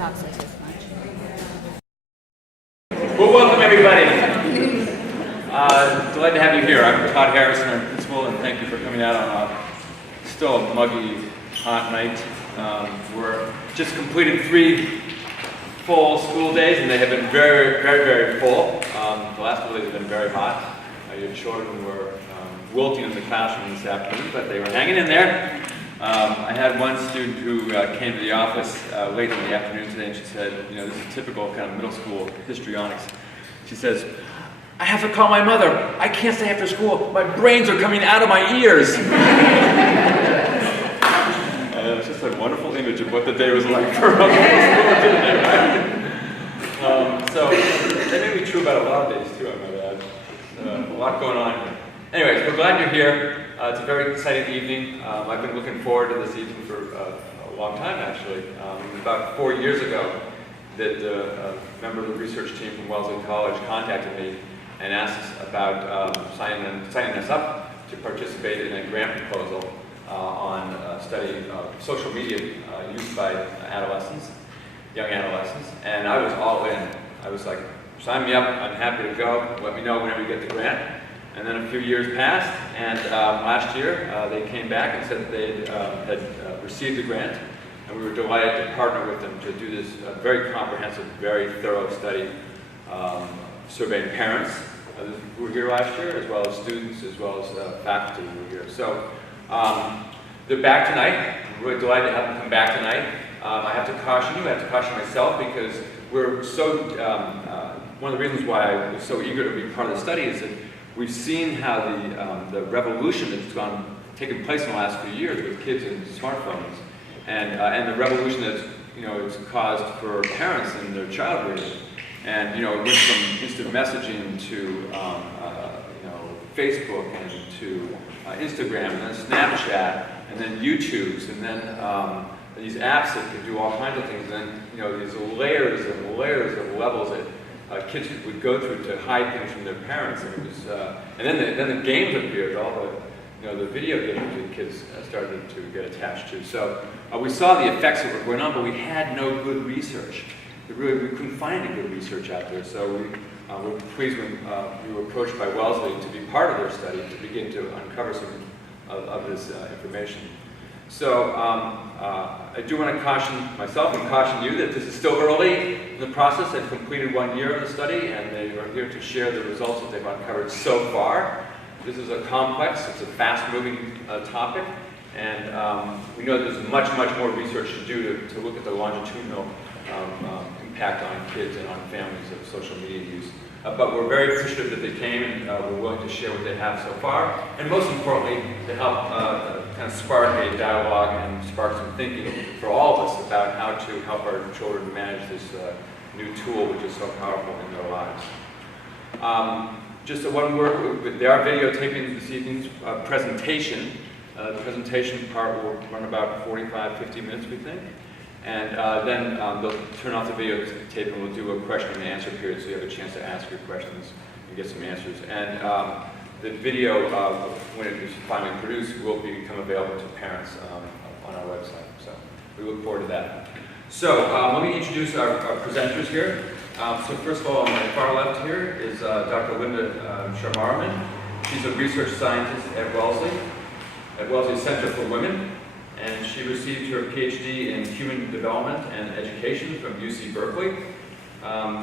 talks like this much. Well, welcome everybody. Delighted to have you here. I'm Todd Harrison, I'm principal, and thank you for coming out on a still muggy, hot night. We're just completed 3 full school days, and they have been very, very, very full. The last couple days have been very hot. Your children were wilting in the classroom this afternoon, but they were hanging in there. I had one student who came to the office late in the afternoon today, and she said, you know, this is typical kind of middle school histrionics. She says, I have to call my mother. I can't stay after school. My brains are coming out of my ears. And it was just a wonderful image of what the day was like for middle school today, right? So that may be true about a lot of days too, I might add. A lot going on here. Anyways, we're glad you're here. It's a very exciting evening. I've been looking forward to this evening for a long time, actually. About 4 years ago, that a member of the research team from Wellesley College contacted me and asked us about signing us up to participate in a grant proposal on study social media used by adolescents, young adolescents, and I was all in. I was like, sign me up, I'm happy to go, let me know whenever you get the grant. And then a few years passed, and last year they came back and said that they had received the grant, and we were delighted to partner with them to do this very comprehensive, very thorough study, surveying parents who were here last year, as well as students, as well as faculty who were here. So they're back tonight. I'm really delighted to have them come back tonight. I have to caution you, I have to caution myself, because we're so, one of the reasons why I was so eager to be part of the study is that we've seen how the revolution that's taken place in the last few years with kids and smartphones, and the revolution that's it's caused for parents and their child rearing. And it went from instant messaging to Facebook and to Instagram and then Snapchat and then YouTubes and then these apps that could do all kinds of things. And then these layers and layers of levels that kids would go through to hide things from their parents, and it was, and then the games appeared, all the video games that kids started to get attached to. So we saw the effects that were going on, but we had no good research. We couldn't find any good research out there. So we were pleased when we were approached by Wellesley to be part of their study to begin to uncover some of this information. So I do want to caution myself and caution you that this is still early in the process. They've completed 1 year of the study, and they are here to share the results that they've uncovered so far. This is a complex, it's a fast-moving topic, and we know that there's much, much more research to do to look at the longitudinal impact on kids and on families of social media use. But we're very appreciative that they came, and we're willing to share what they have so far, and most importantly, to help kind of spark a dialogue and spark some thinking for all of us about how to help our children manage this new tool which is so powerful in their lives. Just one word, they are videotaping this evening's presentation. The presentation part will run about 45-50 minutes, we think. And then they'll turn off the videotape and we'll do a question and answer period so you have a chance to ask your questions and get some answers. And the video, when it is finally produced, will become available to parents on our website. So we look forward to that. So let me introduce our presenters here. So first of all, on my far left here is Dr. Linda Sharmarman. She's a research scientist at Wellesley Center for Women. And she received her PhD in Human Development and Education from UC Berkeley.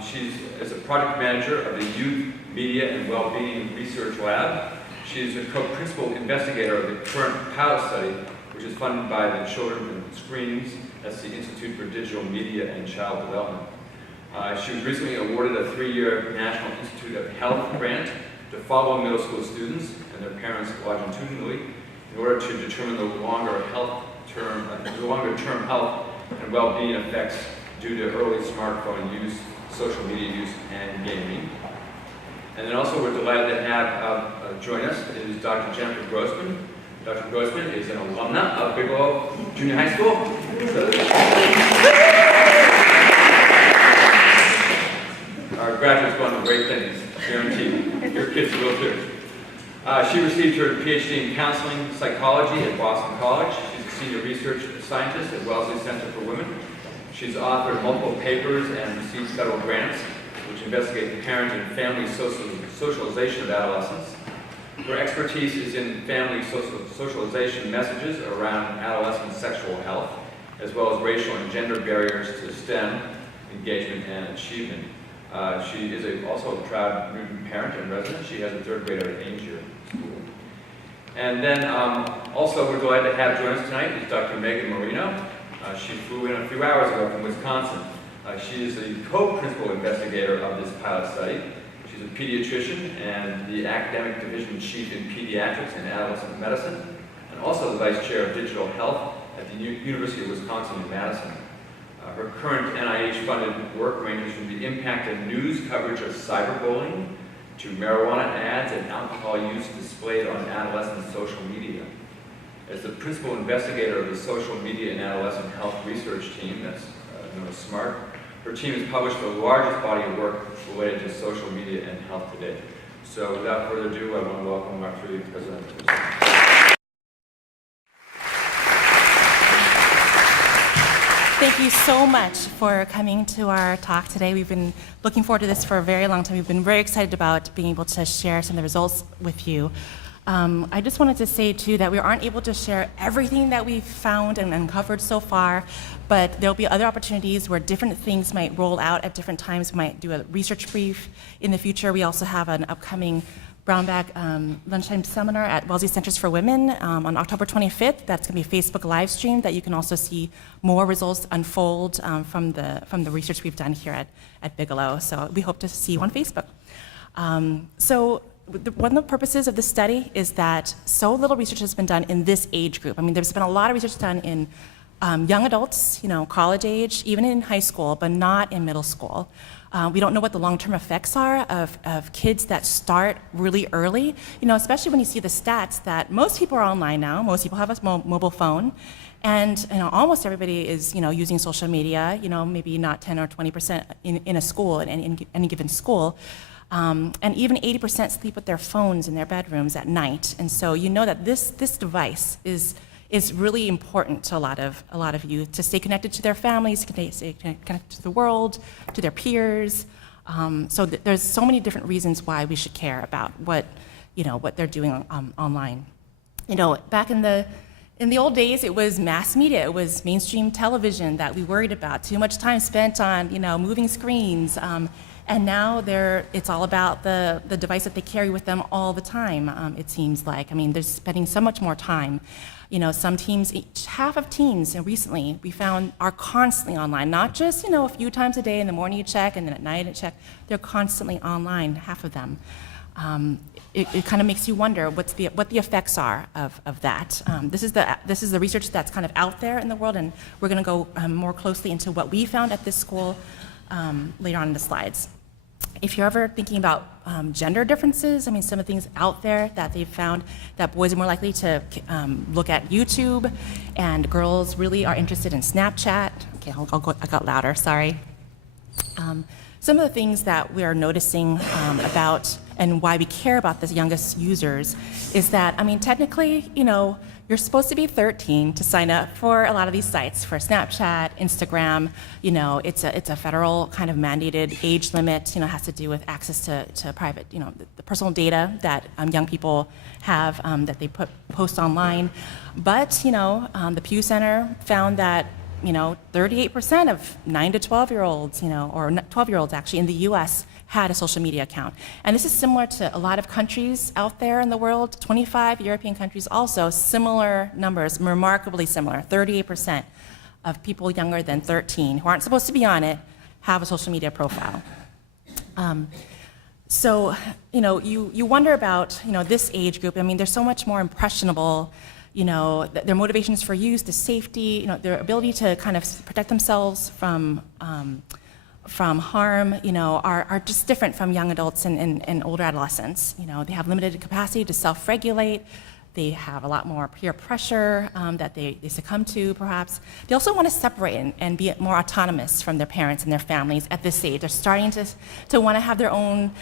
She's as a project manager of the Youth, Media, and Wellbeing Research Lab. She's a co-principal investigator of the current pilot study, which is funded by the Children and Screens. That's the Institute for Digital Media and Child Development. She was recently awarded a 3-year National Institute of Health grant to follow middle school students and their parents longitudinally in order to determine the longer-term health and well-being effects due to early smartphone use, social media use, and gaming. And then also we're delighted to have join us is Dr. Jennifer Grossman. Dr. Grossman is an alumna of Bigelow Junior High School. Our graduates going to great things, guaranteed. Your kids will too. She received her PhD in counseling psychology at Boston College. She's a senior research scientist at Wellesley Center for Women. She's authored multiple papers and received federal grants, which investigate parent and family socialization of adolescents. Her expertise is in family socialization messages around adolescent sexual health, as well as racial and gender barriers to STEM engagement and achievement. She is also a proud Newton parent and resident. She has a third grader at Ainger School. And then also we're delighted to have join us tonight is Dr. Megan Marino. She flew in a few hours ago from Wisconsin. She is the co-principal investigator of this pilot study. She's a pediatrician and the academic division chief in pediatrics and adolescent medicine, and also the vice chair of digital health at the University of Wisconsin in Madison. Her current NIH-funded work ranges from the impact of news coverage of cyberbullying to marijuana ads and alcohol use displayed on adolescent social media. As the principal investigator of the social media and adolescent health research team, that's known as SMART, her team has published the largest body of work related to social media and health today. So without further ado, I want to welcome our three presenters. Thank you so much for coming to our talk today. We've been looking forward to this for a very long time. We've been very excited about being able to share some of the results with you. I just wanted to say, too, that we aren't able to share everything that we've found and uncovered so far, but there'll be other opportunities where different things might roll out at different times. We might do a research brief in the future. We also have an upcoming brown bag lunchtime seminar at Wellesley Centers for Women on October 25th. That's going to be a Facebook live stream that you can also see more results unfold from the research we've done here at Bigelow. So we hope to see you on Facebook. One of the purposes of this study is that so little research has been done in this age group. I mean, there's been a lot of research done in young adults, college age, even in high school, but not in middle school. We don't know what the long-term effects are of kids that start really early, especially when you see the stats that most people are online now, most people have a mobile phone, and almost everybody is using social media, maybe not 10 or 20% in a school, in any given school. And even 80% sleep with their phones in their bedrooms at night. And so that this device is really important to a lot of youth to stay connected to their families, to stay connected to the world, to their peers. There's so many different reasons why we should care about what they're doing online. Back in the old days, it was mass media, it was mainstream television that we worried about. Too much time spent on moving screens. And now it's all about the device that they carry with them all the time, it seems like. I mean, they're spending so much more time. Some teams, half of teens recently we found are constantly online, not just a few times a day. In the morning you check, and then at night you check. They're constantly online, half of them. It kind of makes you wonder what the effects are of that. This is the research that's kind of out there in the world, and we're going to go more closely into what we found at this school later on in the slides. If you're ever thinking about gender differences, I mean, some of the things out there that they've found that boys are more likely to look at YouTube, and girls really are interested in Snapchat. Okay, I got louder, sorry. Some of the things that we are noticing about and why we care about the youngest users is that, I mean, technically, you're supposed to be 13 to sign up for a lot of these sites, for Snapchat, Instagram. It's a federal kind of mandated age limit. Has to do with access to private, the personal data that young people have that they post online. But the Pew Center found that 38% of 9 to 12-year-olds, or 12-year-olds actually in the U.S. had a social media account. And this is similar to a lot of countries out there in the world, 25 European countries also, similar numbers, remarkably similar. 38% of people younger than 13 who aren't supposed to be on it have a social media profile. You wonder about, this age group. I mean, they're so much more impressionable. Their motivations for use, the safety, their ability to kind of protect themselves from harm, are just different from young adults and older adolescents. They have limited capacity to self-regulate. They have a lot more peer pressure that they succumb to, perhaps. They also want to separate and be more autonomous from their parents and their families at this age. They're starting to want to have their own,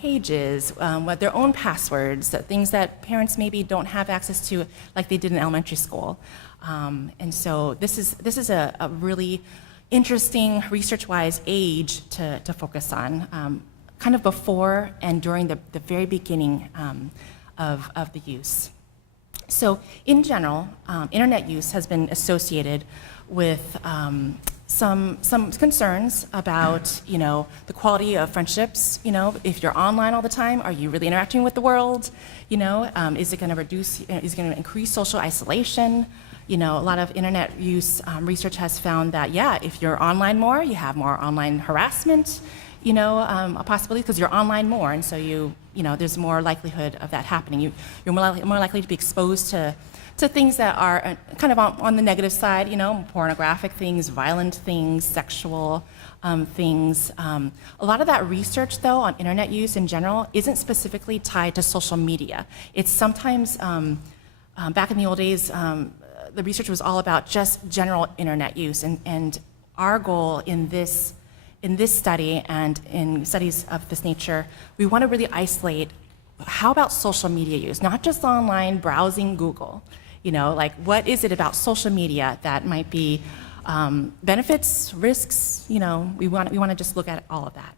pages, their own passwords, things that parents maybe don't have access to like they did in elementary school. And so this is a really interesting research-wise age to focus on, kind of before and during the very beginning of the use. So in general, internet use has been associated with some concerns about, the quality of friendships. If you're online all the time, are you really interacting with the world? Is it going to increase social isolation? A lot of internet use research has found that, yeah, if you're online more, you have more online harassment, a possibility because you're online more, and so there's more likelihood of that happening. You're more likely to be exposed to things that are kind of on the negative side, pornographic things, violent things, sexual things. A lot of that research, though, on internet use in general isn't specifically tied to social media. It's sometimes, back in the old days, the research was all about just general internet use, and our goal in this study and in studies of this nature, we want to really isolate how about social media use, not just online browsing Google. What is it about social media that might be benefits, risks? We want to just look at all of that.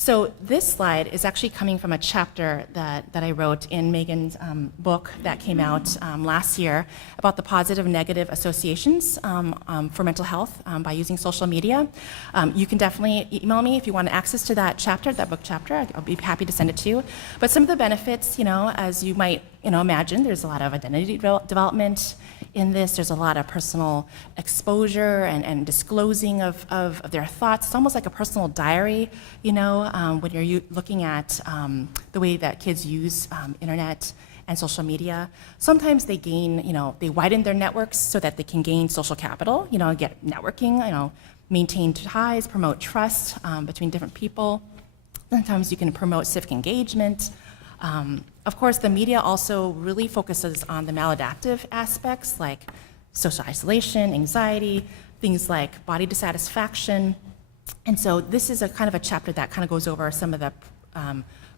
So this slide is actually coming from a chapter that I wrote in Megan's book that came out last year about the positive and negative associations for mental health by using social media. You can definitely email me if you want access to that chapter, that book chapter. I'll be happy to send it to you. But some of the benefits, as you might imagine, there's a lot of identity development in this. There's a lot of personal exposure and disclosing of their thoughts. It's almost like a personal diary, when you're looking at the way that kids use internet and social media. Sometimes they gain, they widen their networks so that they can gain social capital, get networking, maintain ties, promote trust between different people. Sometimes you can promote civic engagement. Of course, the media also really focuses on the maladaptive aspects like social isolation, anxiety, things like body dissatisfaction. And so this is a kind of a chapter that kind of goes over some of the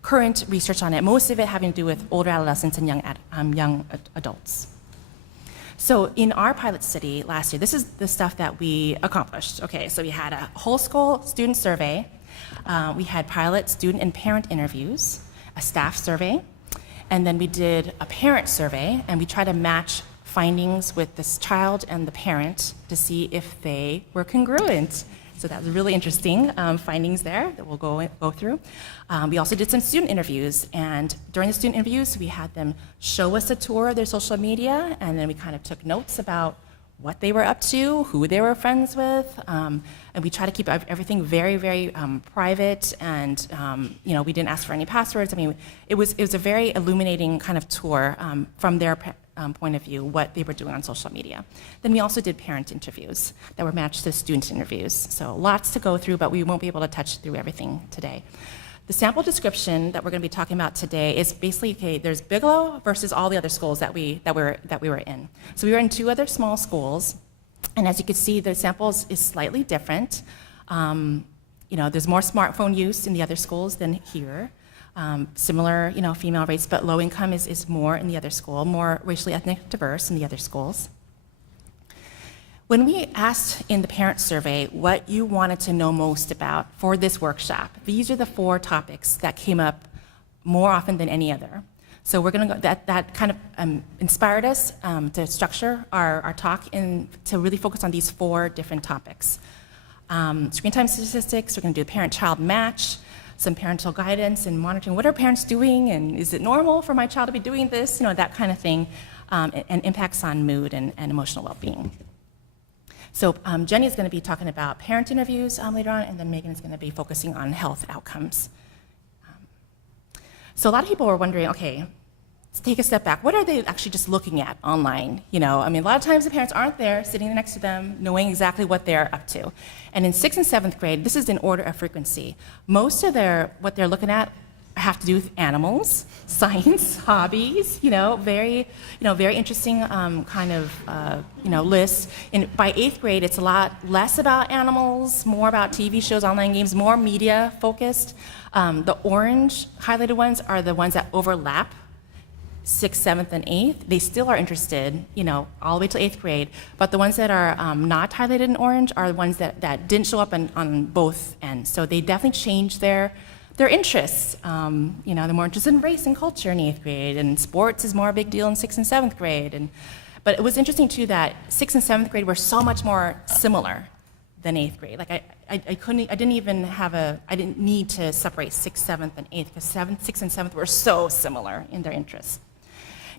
current research on it, most of it having to do with older adolescents and young adults. So in our pilot study last year, this is the stuff that we accomplished. Okay, so we had a whole school student survey. We had pilot student and parent interviews, a staff survey, and then we did a parent survey, and we tried to match findings with this child and the parent to see if they were congruent. So that was really interesting findings there that we'll go through. We also did some student interviews, and during the student interviews, we had them show us a tour of their social media, and then we kind of took notes about what they were up to, who they were friends with, and we try to keep everything very, very private, and we didn't ask for any passwords. I mean, it was a very illuminating kind of tour from their point of view, what they were doing on social media. Then we also did parent interviews that were matched to student interviews. So lots to go through, but we won't be able to touch through everything today. The sample description that we're going to be talking about today is basically, okay, there's Bigelow versus all the other schools that we were in. So we were in 2 other small schools, and as you can see, the samples is slightly different. There's more smartphone use in the other schools than here. Similar, female rates, but low income is more in the other school, more racially ethnic diverse in the other schools. When we asked in the parent survey what you wanted to know most about for this workshop, these are the 4 topics that came up more often than any other. So we're going to go, that kind of inspired us to structure our talk to really focus on these 4 different topics. Screen time statistics, we're going to do parent-child match, some parental guidance and monitoring. What are parents doing, and is it normal for my child to be doing this? That kind of thing, and impacts on mood and emotional well-being. So Jenny is going to be talking about parent interviews later on, and then Megan is going to be focusing on health outcomes. So a lot of people were wondering, okay, let's take a step back. What are they actually just looking at online? A lot of times the parents aren't there, sitting next to them, knowing exactly what they're up to. And in 6th and 7th grade, this is in order of frequency. Most of what they're looking at have to do with animals, science, hobbies, very interesting kind of, list. And by 8th grade, it's a lot less about animals, more about TV shows, online games, more media focused. The orange highlighted ones are the ones that overlap 6th, 7th, and 8th, they still are interested, all the way to 8th grade. But the ones that are not highlighted in orange are the ones that didn't show up on both ends. So they definitely changed their interests. They're more interested in race and culture in 8th grade, and sports is more a big deal in 6th and 7th grade. But it was interesting too that 6th and 7th grade were so much more similar than 8th grade. Like I didn't need to separate 6th, 7th, and 8th because 6th, and 7th were so similar in their interests.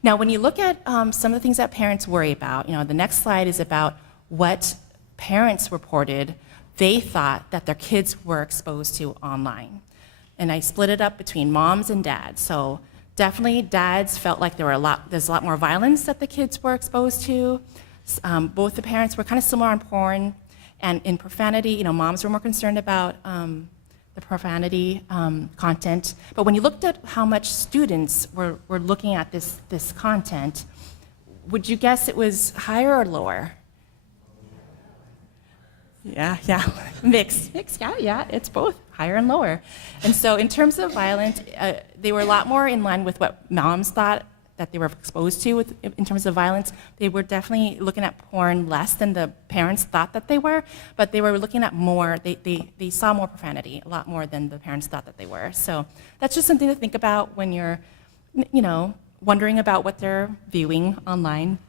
Now, when you look at some of the things that parents worry about, the next slide is about what parents reported they thought that their kids were exposed to online. And I split it up between moms and dads. So definitely dads felt like there's a lot more violence that the kids were exposed to. Both the parents were kind of similar on porn. And in profanity, moms were more concerned about the profanity content. But when you looked at how much students were looking at this content, would you guess it was higher or lower? Yeah, mixed, yeah, it's both higher and lower. And so in terms of violence, they were a lot more in line with what moms thought that they were exposed to in terms of violence. They were definitely looking at porn less than the parents thought that they were, but they were looking at more, they saw more profanity, a lot more than the parents thought that they were. So that's just something to think about when you're, wondering about what they're viewing online.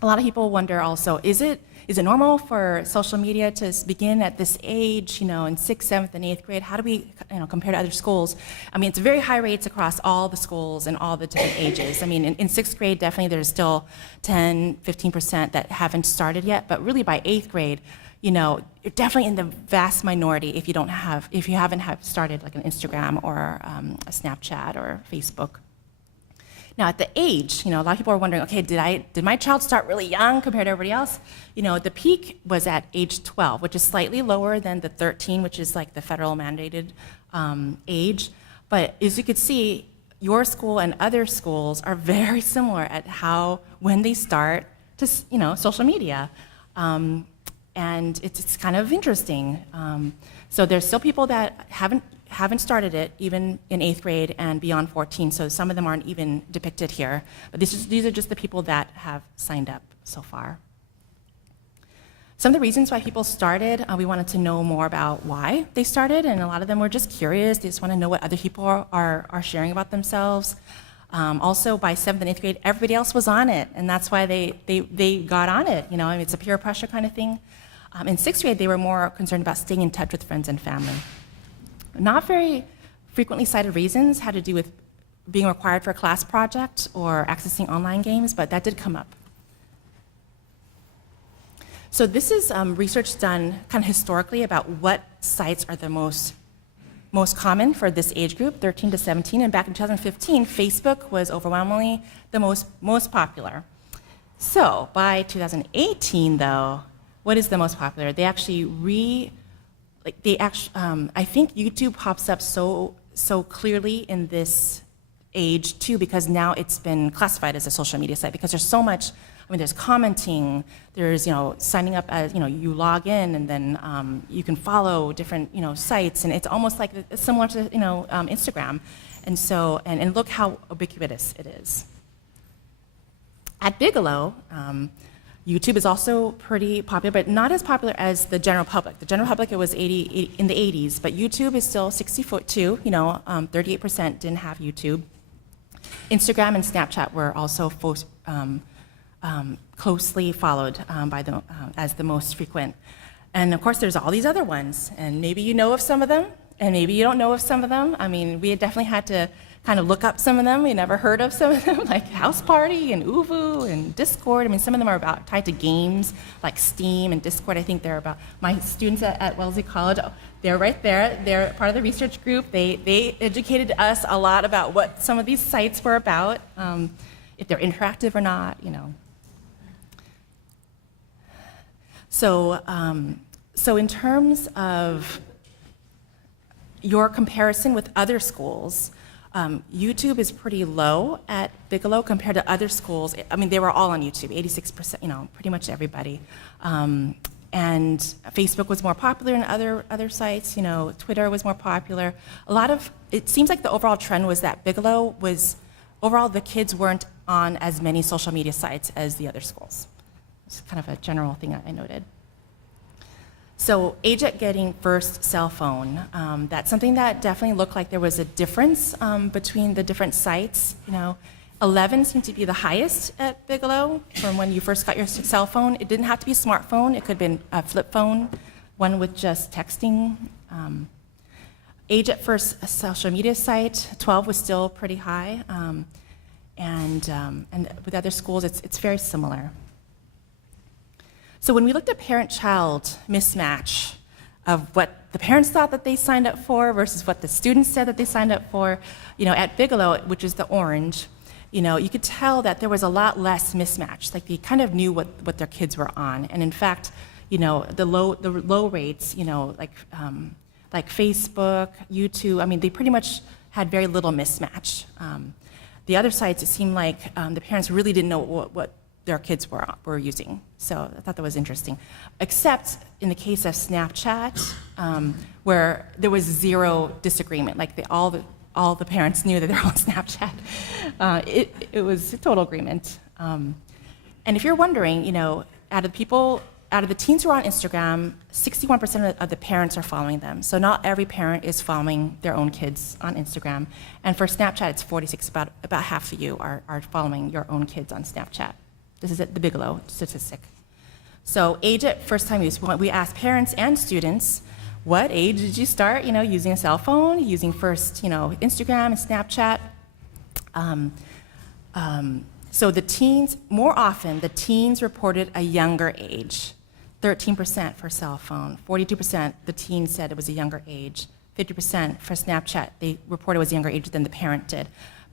A lot of people wonder also, is it normal for social media to begin at this age, in 6th, 7th, and 8th grade? How do we, compare to other schools? I mean, it's very high rates across all the schools and all the different ages. I mean, in 6th grade, definitely there's still 10, 15% that haven't started yet, but really by 8th grade, you're definitely in the vast minority if you haven't started like an Instagram or a Snapchat or Facebook. Now, at the age, a lot of people are wondering, okay, did my child start really young compared to everybody else? The peak was at age 12, which is slightly lower than the 13, which is like the federal mandated age. But as you could see, your school and other schools are very similar at when they start to, social media. And it's kind of interesting. So there's still people that haven't started it, even in 8th grade and beyond 14, so some of them aren't even depicted here. But these are just the people that have signed up so far. Some of the reasons why people started, we wanted to know more about why they started, and a lot of them were just curious. They just want to know what other people are sharing about themselves. Also, by 7th and 8th grade, everybody else was on it, and that's why they got on it. It's a peer pressure kind of thing. In 6th grade, they were more concerned about staying in touch with friends and family. Not very frequently cited reasons had to do with being required for a class project or accessing online games, but that did come up. So this is research done kind of historically about what sites are the most common for this age group, 13 to 17, and back in 2015, Facebook was overwhelmingly the most popular. So by 2018, though, what is the most popular? They actually I think YouTube pops up so clearly in this age too, because now it's been classified as a social media site because there's so much. I mean, there's commenting, there's signing up as you log in and then you can follow different sites, and it's almost like it's similar to Instagram, and so and look how ubiquitous it is. At Bigelow. YouTube is also pretty popular, but not as popular as the general public. The general public, it was in the 80s, but YouTube is still 62. 38% didn't have YouTube. Instagram and Snapchat were also closely followed as the most frequent. And of course, there's all these other ones, and maybe you know of some of them, and maybe you don't know of some of them. I mean, we definitely had to kind of look up some of them. We never heard of some of them, like House Party and Uvu and Discord. I mean, some of them are tied to games, like Steam and Discord. I think they're about, my students at Wellesley College, they're right there. They're part of the research group. They educated us a lot about what some of these sites were about, if they're interactive or not, So in terms of your comparison with other schools, YouTube is pretty low at Bigelow compared to other schools. I mean, they were all on YouTube, 86%, pretty much everybody. And Facebook was more popular than other sites, Twitter was more popular. It seems like the overall trend was that Bigelow was overall, the kids weren't on as many social media sites as the other schools. It's kind of a general thing that I noted. So age at getting first cell phone, that's something that definitely looked like there was a difference between the different sites. 11 seemed to be the highest at Bigelow from when you first got your cell phone. It didn't have to be a smartphone. It could have been a flip phone, one with just texting. Age at first social media site, 12 was still pretty high. And with other schools, it's very similar. So when we looked at parent-child mismatch of what the parents thought that they signed up for versus what the students said that they signed up for, at Bigelow, which is the orange, you could tell that there was a lot less mismatch. Like they kind of knew what their kids were on. And in fact, the low rates, like Facebook, YouTube, they pretty much had very little mismatch. The other sites, it seemed like the parents really didn't know what their kids were using. So I thought that was interesting. Except in the case of Snapchat, where there was zero disagreement. Like all the parents knew that they're on Snapchat. It was a total agreement. And if you're wondering, out of the teens who are on Instagram, 61% of the parents are following them. So not every parent is following their own kids on Instagram. And for Snapchat, it's 46, about half of you are following your own kids on Snapchat. This is the Bigelow statistic. So age at first time use, we asked parents and students, what age did you start, using a cell phone, using first, Instagram and Snapchat? So the teens, more often, the teens reported a younger age. 13% for cell phone, 42% the teen said it was a younger age, 50% for Snapchat, they reported it was a younger age than the parent did.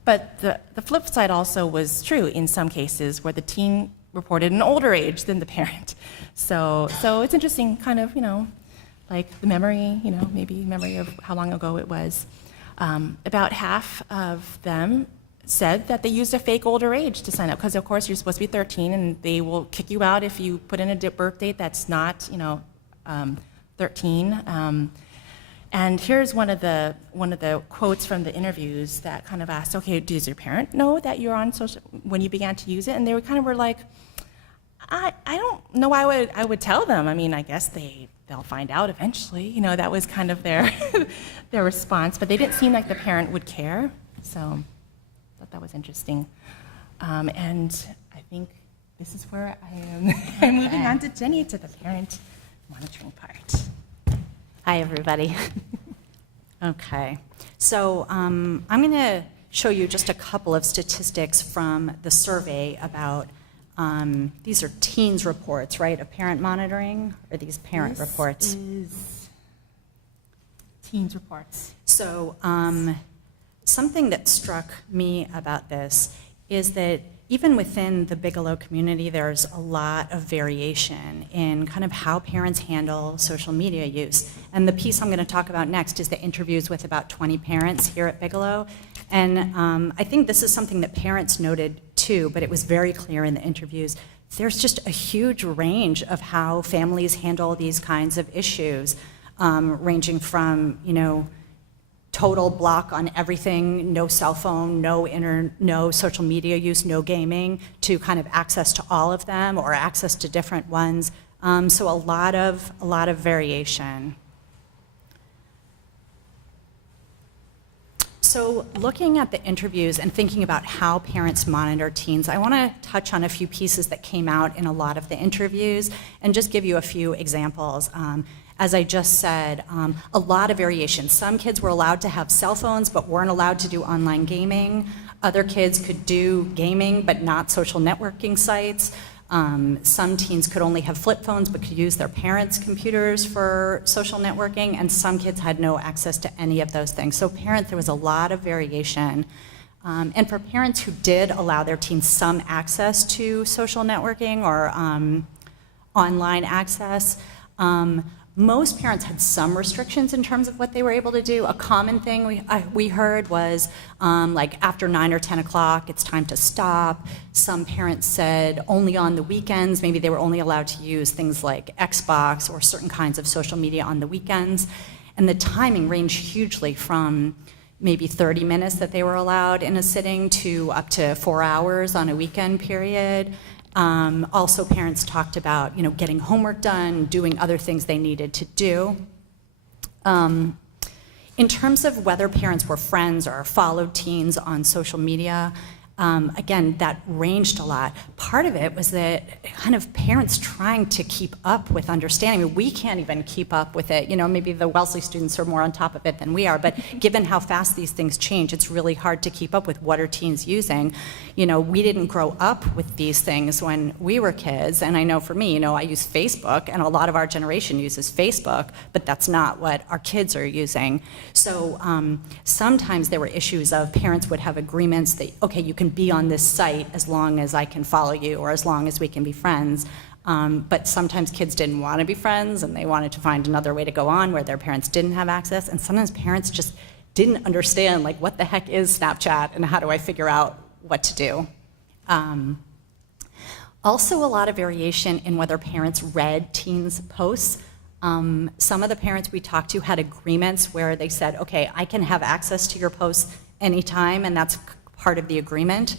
But the flip side also was true in some cases where the teen reported an older age than the parent. So it's interesting, kind of, like the memory, maybe memory of how long ago it was. About half of them said that they used a fake older age to sign up, because of course you're supposed to be 13 and they will kick you out if you put in a birth date that's not 13. And here's one of the quotes from the interviews that kind of asked, okay, does your parent know that you're on social when you began to use it? And they were like, I don't know why I would tell them. I guess they'll find out eventually. That was kind of their their response, but they didn't seem like the parent would care. So I thought that was interesting. And I think this is where I am. I'm moving on to Jenny, to the parent monitoring part. Hi, everybody. Okay, so I'm going to show you just a couple of statistics from the survey about, these are teens reports, right, of parent monitoring, or these parent reports? This is teens reports. So something that struck me about this is that even within the Bigelow community, there's a lot of variation in kind of how parents handle social media use. And the piece I'm going to talk about next is the interviews with about 20 parents here at Bigelow. And I think this is something that parents noted too, but it was very clear in the interviews. There's just a huge range of how families handle these kinds of issues, ranging from, total block on everything, no cell phone, no social media use, no gaming, to kind of access to all of them or access to different ones. So a lot of variation. So looking at the interviews and thinking about how parents monitor teens, I want to touch on a few pieces that came out in a lot of the interviews and just give you a few examples. As I just said, a lot of variation. Some kids were allowed to have cell phones but weren't allowed to do online gaming. Other kids could do gaming but not social networking sites. Some teens could only have flip phones but could use their parents' computers for social networking, and some kids had no access to any of those things. So there was a lot of variation. And for parents who did allow their teens some access to social networking or online access, most parents had some restrictions in terms of what they were able to do. A common thing we heard was like after 9 or 10 o'clock, it's time to stop. Some parents said only on the weekends, maybe they were only allowed to use things like Xbox or certain kinds of social media on the weekends. And the timing ranged hugely from maybe 30 minutes that they were allowed in a sitting to up to 4 hours on a weekend period. Also, parents talked about, getting homework done, doing other things they needed to do. In terms of whether parents were friends or followed teens on social media, again, that ranged a lot. Part of it was that kind of parents trying to keep up with understanding. I mean, we can't even keep up with it. Maybe the Wellesley students are more on top of it than we are, but given how fast these things change, it's really hard to keep up with what are teens using. We didn't grow up with these things when we were kids, and I know for me, I use Facebook, and a lot of our generation uses Facebook, but that's not what our kids are using. So sometimes there were issues of parents would have agreements that, okay, you can be on this site as long as I can follow you or as long as we can be friends. But sometimes kids didn't want to be friends and they wanted to find another way to go on where their parents didn't have access. And sometimes parents just didn't understand, like, what the heck is Snapchat and how do I figure out what to do? Also, a lot of variation in whether parents read teens' posts. Some of the parents we talked to had agreements where they said, okay, I can have access to your posts anytime, and that's part of the agreement.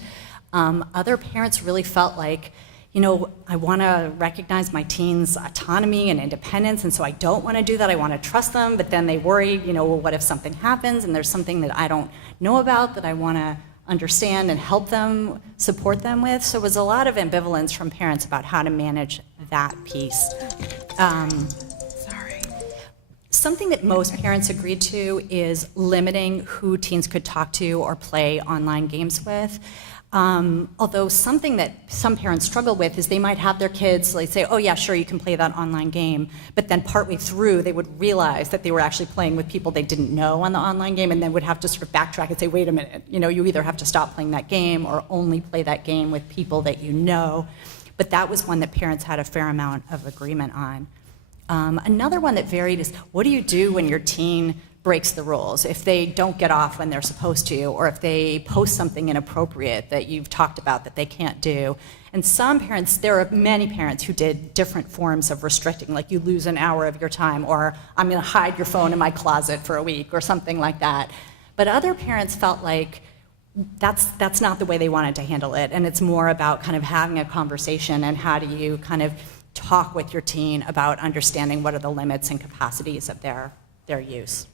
Other parents really felt like, I want to recognize my teens' autonomy and independence, and so I don't want to do that. I want to trust them, but then they worry, well, what if something happens and there's something that I don't know about that I want to understand and help them, support them with? So it was a lot of ambivalence from parents about how to manage that piece. Something that most parents agreed to is limiting who teens could talk to or play online games with. Although something that some parents struggle with is they might have their kids say, oh yeah, sure, you can play that online game, but then partway through they would realize that they were actually playing with people they didn't know on the online game, and then would have to sort of backtrack and say, wait a minute, you either have to stop playing that game or only play that game with people that you know. But that was one that parents had a fair amount of agreement on. Another one that varied is, what do you do when your teen breaks the rules? If they don't get off when they're supposed to, or if they post something inappropriate that you've talked about that they can't do. And some parents, there are many parents who did different forms of restricting, like you lose an hour of your time, or I'm going to hide your phone in my closet for a week, or something like that. But other parents felt like that's not the way they wanted to handle it, and it's more about kind of having a conversation and how do you kind of talk with your teen about understanding what are the limits and capacities of their use.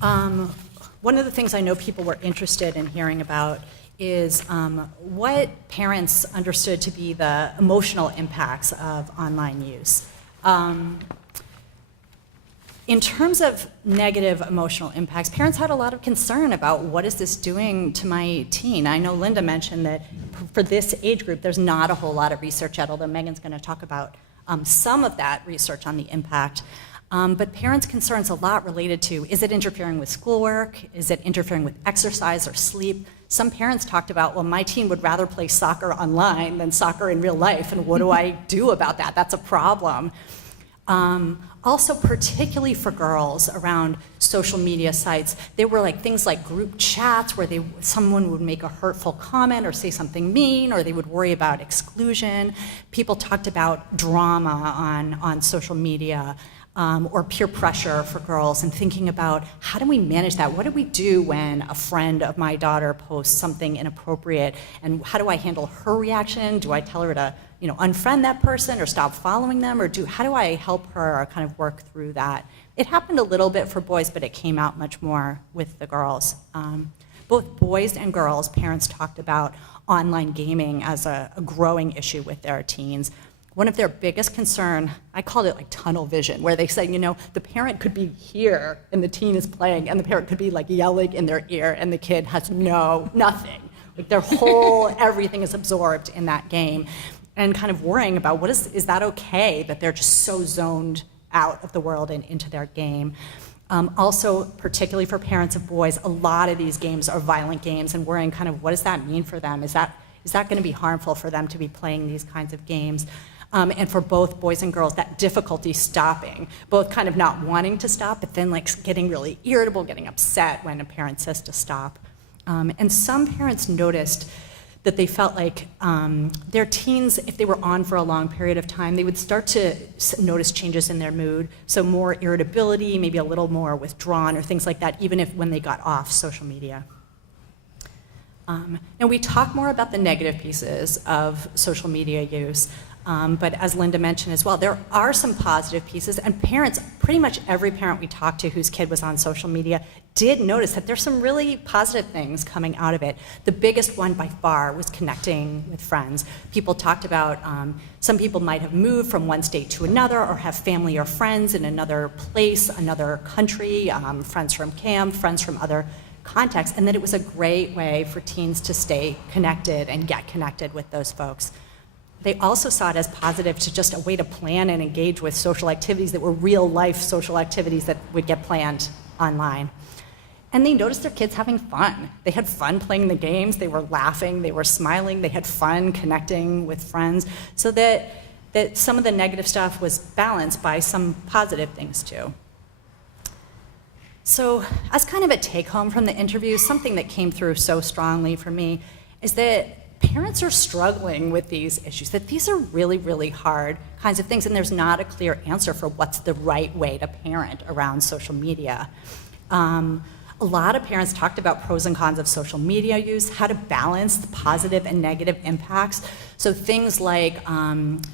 One of the things I know people were interested in hearing about is what parents understood to be the emotional impacts of online use. In terms of negative emotional impacts, parents had a lot of concern about what is this doing to my teen. I know Linda mentioned that for this age group, there's not a whole lot of research yet, although Megan's going to talk about some of that research on the impact. But parents' concerns a lot related to, is it interfering with schoolwork? Is it interfering with exercise or sleep? Some parents talked about, well, my teen would rather play soccer online than soccer in real life, and what do I do about that? That's a problem. Also, particularly for girls around social media sites, there were things like group chats where someone would make a hurtful comment or say something mean, or they would worry about exclusion. People talked about drama on social media, or peer pressure for girls, and thinking about how do we manage that? What do we do when a friend of my daughter posts something inappropriate, and how do I handle her reaction? Do I tell her to unfriend that person or stop following them, or how do I help her kind of work through that? It happened a little bit for boys, but it came out much more with the girls. Both boys and girls, parents talked about online gaming as a growing issue with their teens. One of their biggest concern, I called it tunnel vision, where they say, the parent could be here and the teen is playing, and the parent could be yelling in their ear, and the kid has nothing. Their whole everything is absorbed in that game. And kind of worrying about is that okay that they're just so zoned out of the world and into their game. Also, particularly for parents of boys, a lot of these games are violent games, and worrying kind of what does that mean for them? Is that going to be harmful for them to be playing these kinds of games? And for both boys and girls, that difficulty stopping, both kind of not wanting to stop, but then getting really irritable, getting upset when a parent says to stop. And some parents noticed that they felt like their teens, if they were on for a long period of time, they would start to notice changes in their mood. So more irritability, maybe a little more withdrawn or things like that, even if when they got off social media. And we talk more about the negative pieces of social media use. But as Linda mentioned as well, there are some positive pieces, and parents, pretty much every parent we talked to whose kid was on social media did notice that there's some really positive things coming out of it. The biggest one by far was connecting with friends. People talked about some people might have moved from one state to another or have family or friends in another place, another country, friends from camp, friends from other contexts, and that it was a great way for teens to stay connected and get connected with those folks. They also saw it as positive to just a way to plan and engage with social activities that were real life social activities that would get planned online. And they noticed their kids having fun. They had fun playing the games, they were laughing, they were smiling, they had fun connecting with friends, so that some of the negative stuff was balanced by some positive things too. So as kind of a take home from the interview, something that came through so strongly for me is that parents are struggling with these issues, that these are really, really hard kinds of things, and there's not a clear answer for what's the right way to parent around social media. A lot of parents talked about pros and cons of social media use, how to balance the positive and negative impacts. So things like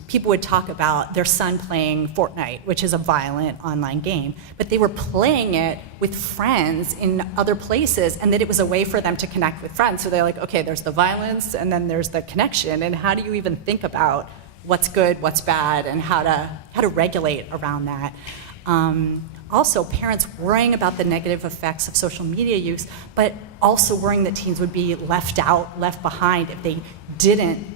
people would talk about their son playing Fortnite, which is a violent online game, but they were playing it with friends in other places, and that it was a way for them to connect with friends. So they're like, okay, there's the violence, and then there's the connection, and how do you even think about what's good, what's bad, and how to regulate around that? Also, parents worrying about the negative effects of social media use, but also worrying that teens would be left out, left behind if they didn't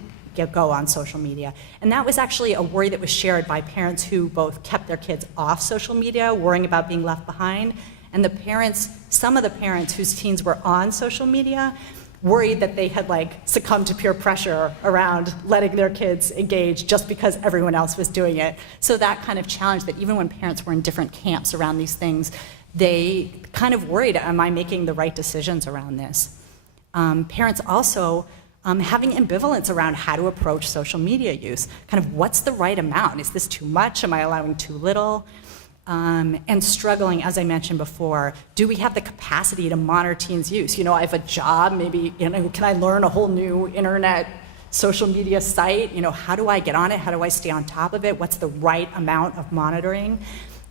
go on social media. And that was actually a worry that was shared by parents who both kept their kids off social media, worrying about being left behind, and the parents, some of the parents whose teens were on social media, worried that they had succumbed to peer pressure around letting their kids engage just because everyone else was doing it. So that kind of challenge that even when parents were in different camps around these things, they kind of worried, am I making the right decisions around this? Parents also having ambivalence around how to approach social media use. Kind of what's the right amount? Is this too much? Am I allowing too little? And struggling, as I mentioned before, do we have the capacity to monitor teens' use? I have a job, maybe, can I learn a whole new internet social media site? How do I get on it? How do I stay on top of it? What's the right amount of monitoring?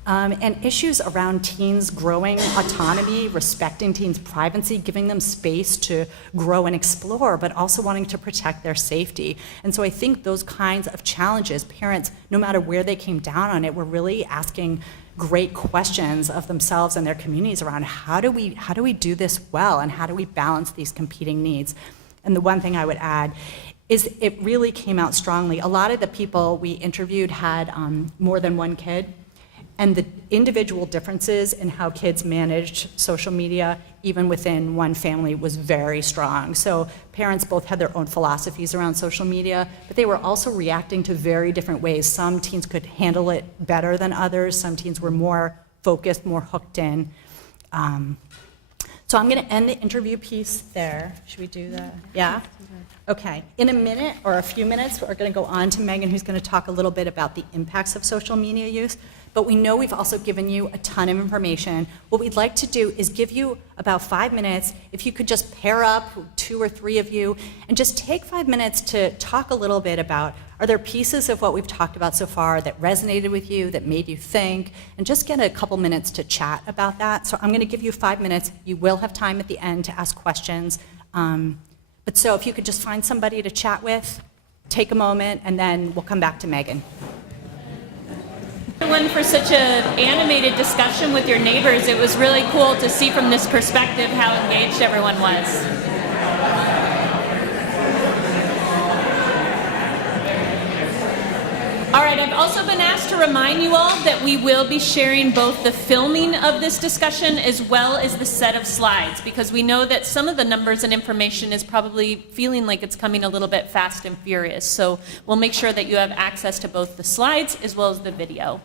And issues around teens growing autonomy, respecting teens' privacy, giving them space to grow and explore, but also wanting to protect their safety. And so I think those kinds of challenges, parents, no matter where they came down on it, were really asking great questions of themselves and their communities around how do we do this well, and how do we balance these competing needs? And the one thing I would add is it really came out strongly. A lot of the people we interviewed had more than one kid, and the individual differences in how kids managed social media, even within one family, was very strong. So parents both had their own philosophies around social media, but they were also reacting to very different ways. Some teens could handle it better than others. Some teens were more focused, more hooked in. So I'm going to end the interview piece there. Should we do that? Yeah? Okay. In a minute or a few minutes, we're going to go on to Megan, who's going to talk a little bit about the impacts of social media use. But we know we've also given you a ton of information. What we'd like to do is give you about 5 minutes. If you could just pair up 2 or 3 of you and just take 5 minutes to talk a little bit about, are there pieces of what we've talked about so far that resonated with you, that made you think, and just get a couple minutes to chat about that. So I'm going to give you 5 minutes. You will have time at the end to ask questions. But so if you could just find somebody to chat with, take a moment, and then we'll come back to Megan. Everyone, for such an animated discussion with your neighbors. It was really cool to see from this perspective how engaged everyone was. All right, I've also been asked to remind you all that we will be sharing both the filming of this discussion as well as the set of slides, because we know that some of the numbers and information is probably feeling like it's coming a little bit fast and furious. So we'll make sure that you have access to both the slides as well as the video.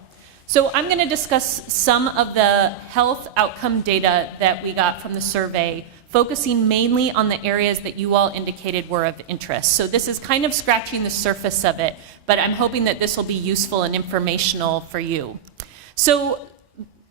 So I'm going to discuss some of the health outcome data that we got from the survey focusing mainly on the areas that you all indicated were of interest. So this is kind of scratching the surface of it, but I'm hoping that this will be useful and informational for you. So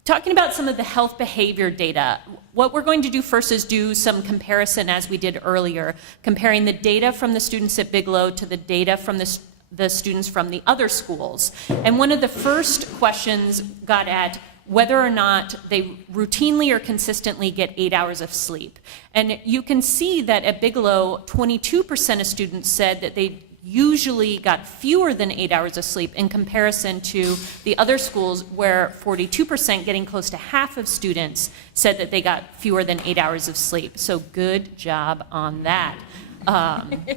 talking about some of the health behavior data, what we're going to do first is do some comparison as we did earlier, comparing the data from the students at Bigelow to the data from the students from the other schools. And one of the first questions got at whether or not they routinely or consistently get 8 hours of sleep. And you can see that at Bigelow, 22% of students said that they usually got fewer than 8 hours of sleep in comparison to the other schools where 42%, getting close to half of students, said that they got fewer than 8 hours of sleep. So good job on that.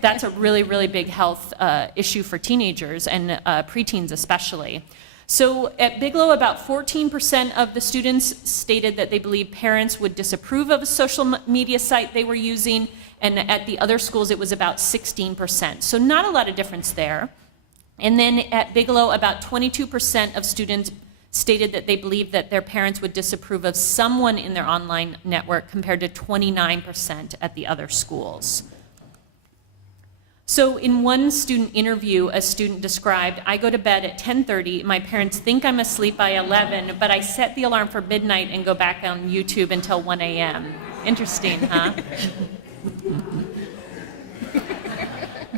That's a really, really big health issue for teenagers and preteens especially. So at Bigelow, about 14% of the students stated that they believe parents would disapprove of a social media site they were using, and at the other schools it was about 16%. So not a lot of difference there. And then at Bigelow, about 22% of students stated that they believed that their parents would disapprove of someone in their online network compared to 29% at the other schools. So in one student interview, a student described, I go to bed at 10:30, my parents think I'm asleep by 11, but I set the alarm for midnight and go back on YouTube until 1 a.m. Interesting, huh?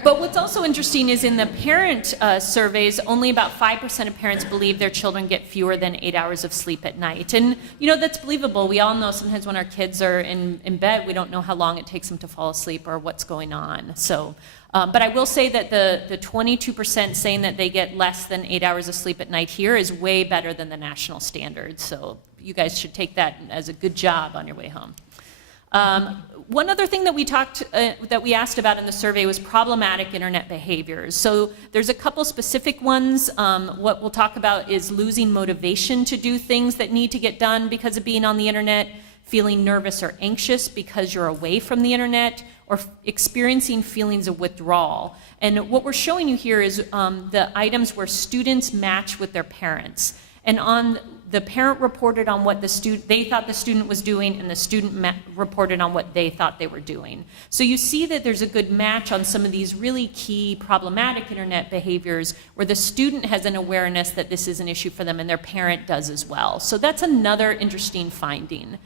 But what's also interesting is in the parent surveys, only about 5% of parents believe their children get fewer than 8 hours of sleep at night. And, you know, that's believable. We all know sometimes when our kids are in bed, we don't know how long it takes them to fall asleep or what's going on. So, but I will say that the 22% saying that they get less than 8 hours of sleep at night here is way better than the national standard. So you guys should take that as a good job on your way home. One other thing that we asked about in the survey was problematic internet behaviors. So there's a couple specific ones. What we'll talk about is losing motivation to do things that need to get done because of being on the internet, feeling nervous or anxious because you're away from the internet, or experiencing feelings of withdrawal. And what we're showing you here is the items where students match with their parents. And on the parent reported on what they thought the student was doing, and the student reported on what they thought they were doing. So you see that there's a good match on some of these really key problematic internet behaviors where the student has an awareness that this is an issue for them and their parent does as well. So that's another interesting finding.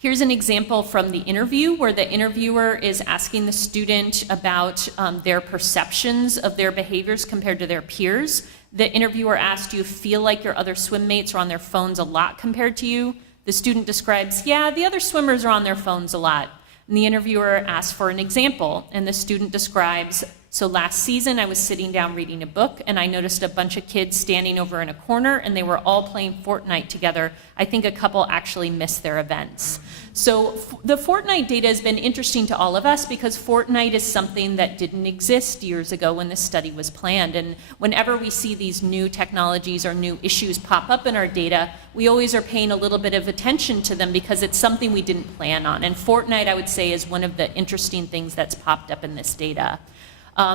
Here's an example from the interview where the interviewer is asking the student about their perceptions of their behaviors compared to their peers. The interviewer asked, do you feel like your other swim mates are on their phones a lot compared to you? The student describes, yeah, the other swimmers are on their phones a lot. And the interviewer asks for an example, and the student describes, so last season I was sitting down reading a book, and I noticed a bunch of kids standing over in a corner, and they were all playing Fortnite together. I think a couple actually missed their events. So the Fortnite data has been interesting to all of us because Fortnite is something that didn't exist years ago when this study was planned. And whenever we see these new technologies or new issues pop up in our data, we always are paying a little bit of attention to them because it's something we didn't plan on. And Fortnite, I would say, is one of the interesting things that's popped up in this data.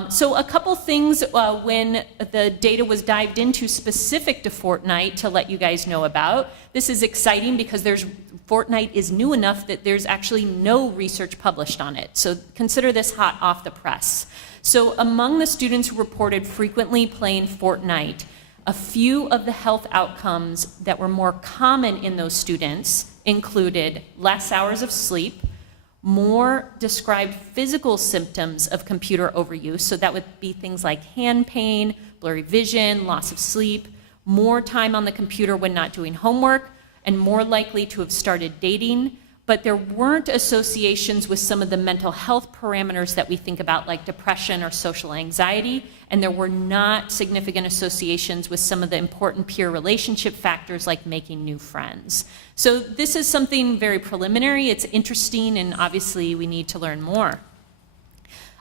So a couple things when the data was dived into specific to Fortnite to let you guys know about. This is exciting because Fortnite is new enough that there's actually no research published on it. So consider this hot off the press. So among the students who reported frequently playing Fortnite, a few of the health outcomes that were more common in those students included less hours of sleep, more described physical symptoms of computer overuse, so that would be things like hand pain, blurry vision, loss of sleep, more time on the computer when not doing homework, and more likely to have started dating. But there weren't associations with some of the mental health parameters that we think about, like depression or social anxiety, and there were not significant associations with some of the important peer relationship factors like making new friends. So this is something very preliminary. It's interesting, and obviously we need to learn more.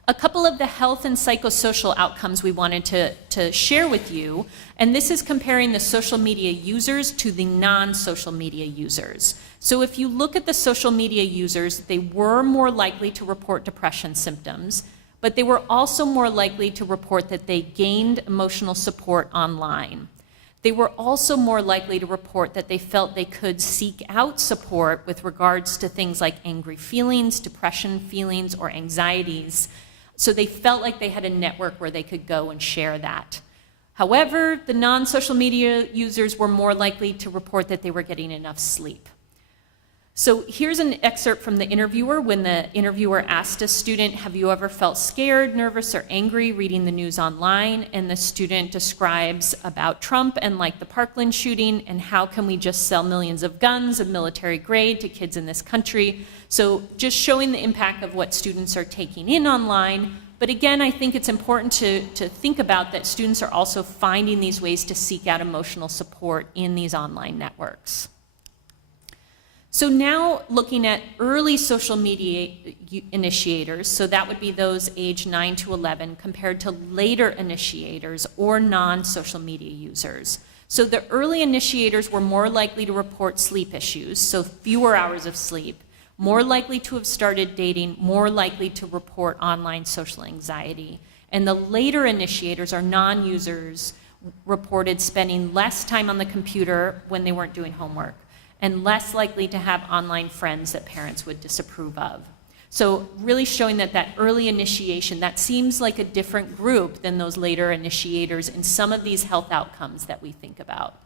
A couple of the health and psychosocial outcomes we wanted to share with you, and this is comparing the social media users to the non-social media users. So if you look at the social media users, they were more likely to report depression symptoms, but they were also more likely to report that they gained emotional support online. they were also more likely to report that they felt they could seek out support with regards to things like angry feelings, depression feelings, or anxieties. So they felt like they had a network where they could go and share that. However, the non-social media users were more likely to report that they were getting enough sleep. So here's an excerpt from the interviewer when the interviewer asked a student, have you ever felt scared, nervous, or angry reading the news online? And the student describes about Trump and like the Parkland shooting and how can we just sell millions of guns of military grade to kids in this country. So just showing the impact of what students are taking in online. But again, I think it's important to think about that students are also finding these ways to seek out emotional support in these online networks. So now looking at early social media initiators, so that would be those aged 9 to 11 compared to later initiators or non-social media users. So the early initiators were more likely to report sleep issues, so fewer hours of sleep, more likely to have started dating, more likely to report online social anxiety. And the later initiators or non-users reported spending less time on the computer when they weren't doing homework, and less likely to have online friends that parents would disapprove of. So really showing that that early initiation, that seems like a different group than those later initiators in some of these health outcomes that we think about.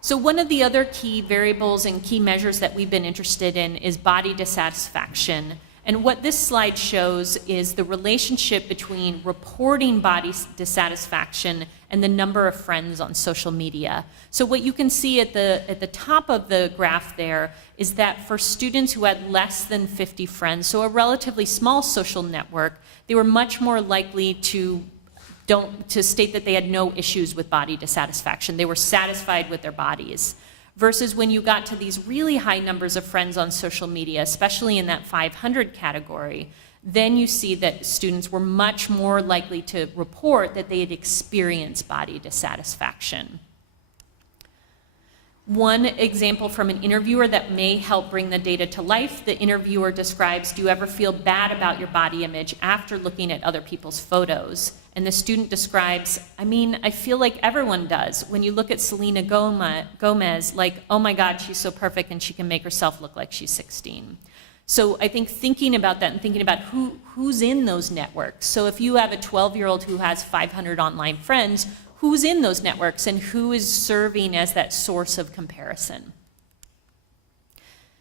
So one of the other key variables and key measures that we've been interested in is body dissatisfaction. And what this slide shows is the relationship between reporting body dissatisfaction and the number of friends on social media. So what you can see at the top of the graph there is that for students who had less than 50 friends, so a relatively small social network, they were much more likely to state that they had no issues with body dissatisfaction. They were satisfied with their bodies. Versus when you got to these really high numbers of friends on social media, especially in that 500 category, then you see that students were much more likely to report that they had experienced body dissatisfaction. One example from an interviewer that may help bring the data to life, the interviewer describes, do you ever feel bad about your body image after looking at other people's photos? And the student describes, I mean, I feel like everyone does. When you look at Selena Gomez, like, oh my God, she's so perfect and she can make herself look like she's 16. So I think thinking about that and thinking about who's in those networks. So if you have a 12-year-old who has 500 online friends, who's in those networks and who is serving as that source of comparison?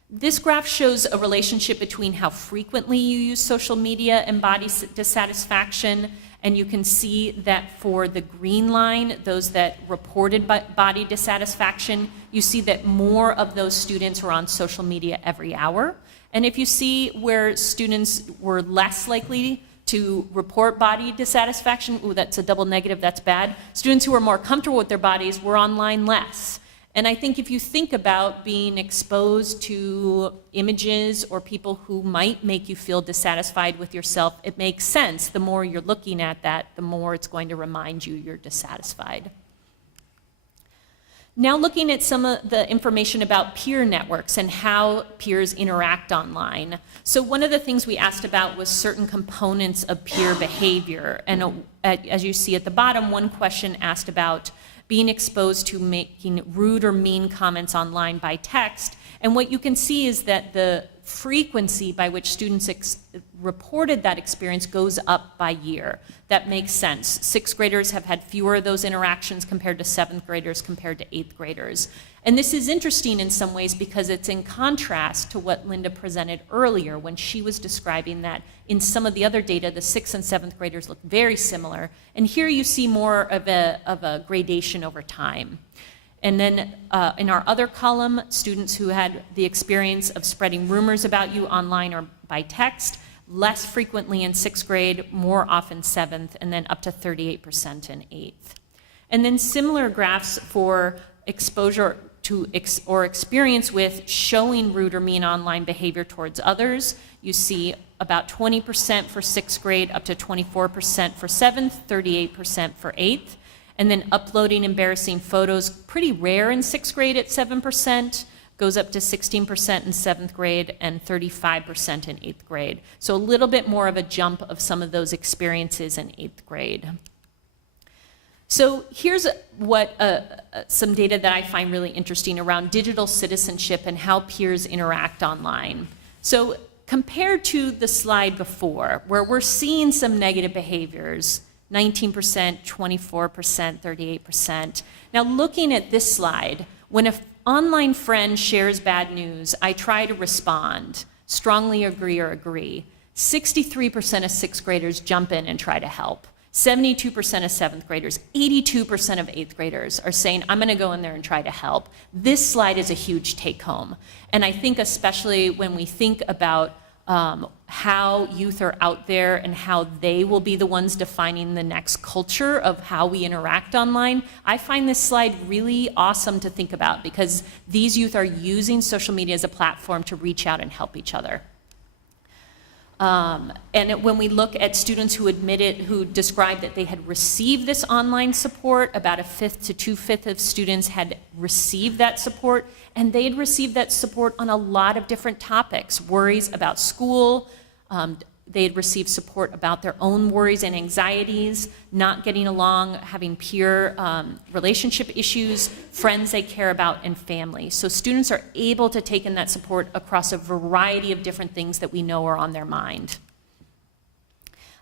This graph shows a relationship between how frequently you use social media and body dissatisfaction. And you can see that for the green line, those that reported body dissatisfaction, you see that more of those students were on social media every hour. And if you see where students were less likely to report body dissatisfaction, ooh, that's a double negative, that's bad. Students who were more comfortable with their bodies were online less. And I think if you think about being exposed to images or people who might make you feel dissatisfied with yourself, it makes sense. The more you're looking at that, the more it's going to remind you you're dissatisfied. Now looking at some of the information about peer networks and how peers interact online. So one of the things we asked about was certain components of peer behavior. And as you see at the bottom, one question asked about being exposed to making rude or mean comments online by text. And what you can see is that the frequency by which students reported that experience goes up by year. That makes sense. Sixth graders have had fewer of those interactions compared to seventh graders compared to eighth graders. And this is interesting in some ways because it's in contrast to what Linda presented earlier when she was describing that in some of the other data, the sixth and seventh graders look very similar. And here you see more of a gradation over time. And then in our other column, students who had the experience of spreading rumors about you online or by text, less frequently in sixth grade, more often seventh, and then up to 38% in eighth. And then similar graphs for exposure to or experience with showing rude or mean online behavior towards others. You see about 20% for sixth grade, up to 24% for seventh, 38% for eighth. And then uploading embarrassing photos, pretty rare in sixth grade at 7%, goes up to 16% in seventh grade and 35% in eighth grade. So a little bit more of a jump of some of those experiences in eighth grade. So here's what some data that I find really interesting around digital citizenship and how peers interact online. So compared to the slide before, where we're seeing some negative behaviors, 19%, 24%, 38%. Now looking at this slide, when an online friend shares bad news, I try to respond, strongly agree or agree. 63% of sixth graders jump in and try to help. 72% of seventh graders, 82% of eighth graders are saying, I'm gonna go in there and try to help. This slide is a huge take home. And I think especially when we think about how youth are out there and how they will be the ones defining the next culture of how we interact online, I find this slide really awesome to think about because these youth are using social media as a platform to reach out and help each other. When we look at students who described that they had received this online support, about 1/5 to 2/5 of students had received that support, and they had received that support on a lot of different topics, worries about school, they had received support about their own worries and anxieties, not getting along, having peer relationship issues, friends they care about, and family. So students are able to take in that support across a variety of different things that we know are on their mind.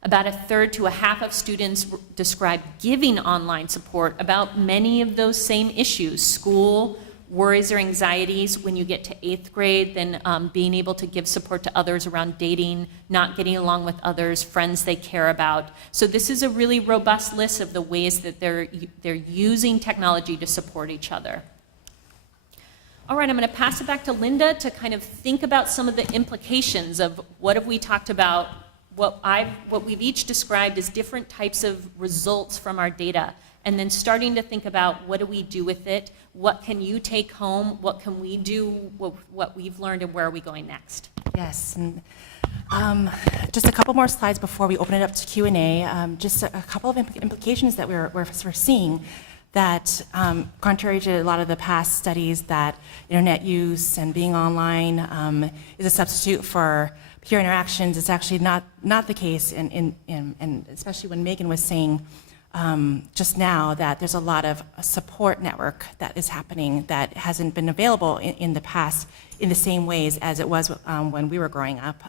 About 1/3 to 1/2 of students describe giving online support about many of those same issues, school, worries or anxieties. When you get to eighth grade, then being able to give support to others around dating, not getting along with others, friends they care about. So this is a really robust list of the ways that they're using technology to support each other. All right, I'm going to pass it back to Linda to kind of think about some of the implications of what have we talked about, what we've each described as different types of results from our data, and then starting to think about what do we do with it, what can you take home, what can we do, what we've learned, and where are we going next? Yes, and just a couple more slides before we open it up to Q&A. Just a couple of implications that we're seeing that, contrary to a lot of the past studies, that internet use and being online is a substitute for peer interactions. It's actually not the case, and especially when Megan was saying just now that there's a lot of support network that is happening that hasn't been available in the past in the same ways as it was when we were growing up.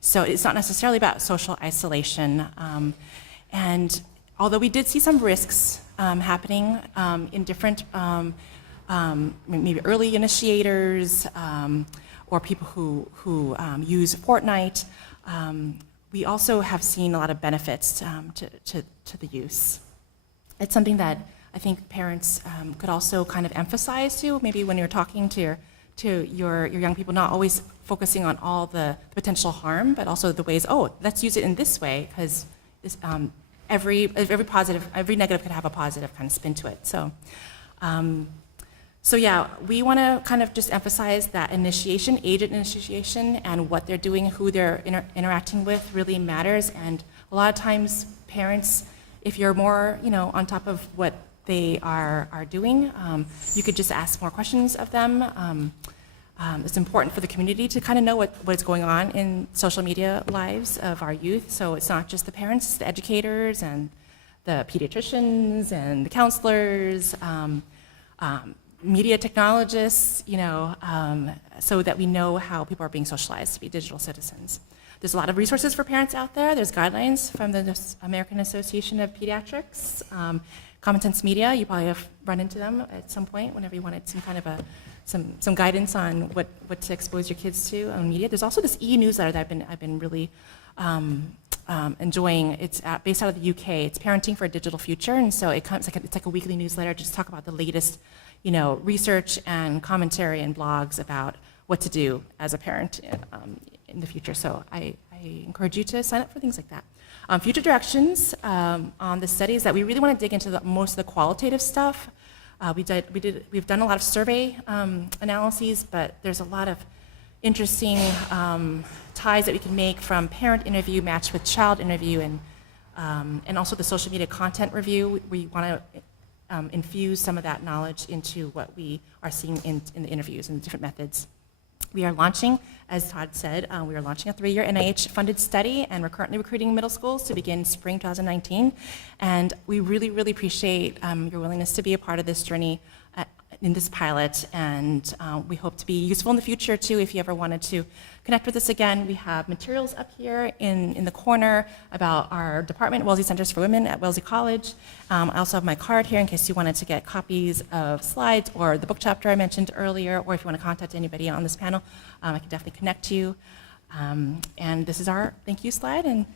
So it's not necessarily about social isolation. And although we did see some risks happening in different, maybe early initiators or people who use Fortnite, we also have seen a lot of benefits to the use. It's something that I think parents could also kind of emphasize too, maybe when you're talking to your young people, not always focusing on all the potential harm, but also the ways, oh, let's use it in this way, because every negative could have a positive kind of spin to it. So yeah, we want to kind of just emphasize that initiation, agent initiation, and what they're doing, who they're interacting with really matters. And a lot of times parents, if you're more on top of what they are doing, you could just ask more questions of them. It's important for the community to kind of know what's going on in social media lives of our youth. So it's not just the parents, it's the educators and the pediatricians and the counselors, media technologists, so that we know how people are being socialized to be digital citizens. There's a lot of resources for parents out there. There's guidelines from the American Association of Pediatrics. Common Sense Media, you probably have run into them at some point whenever you wanted some kind of some guidance on what to expose your kids to on media. There's also this e-newsletter that I've been really enjoying. It's based out of the UK. It's Parenting for a Digital Future, and so it's like a weekly newsletter. Just talk about the latest, research and commentary and blogs about what to do as a parent in the future. So I encourage you to sign up for things like that. Future directions on the studies that we really want to dig into most of the qualitative stuff. We've done a lot of survey analyses, but there's a lot of interesting ties that we can make from parent interview matched with child interview and also the social media content review. We want to infuse some of that knowledge into what we are seeing in the interviews and the different methods. We are launching, as Todd said, we are launching a 3-year NIH-funded study, and we're currently recruiting middle schools to begin spring 2019. And we really, really appreciate your willingness to be a part of this journey in this pilot, and we hope to be useful in the future too. If you ever wanted to connect with us again, we have materials up here in the corner about our department, Wellesley Centers for Women at Wellesley College. I also have my card here in case you wanted to get copies of slides or the book chapter I mentioned earlier, or if you want to contact anybody on this panel, I can definitely connect you. And this is our thank you slide, and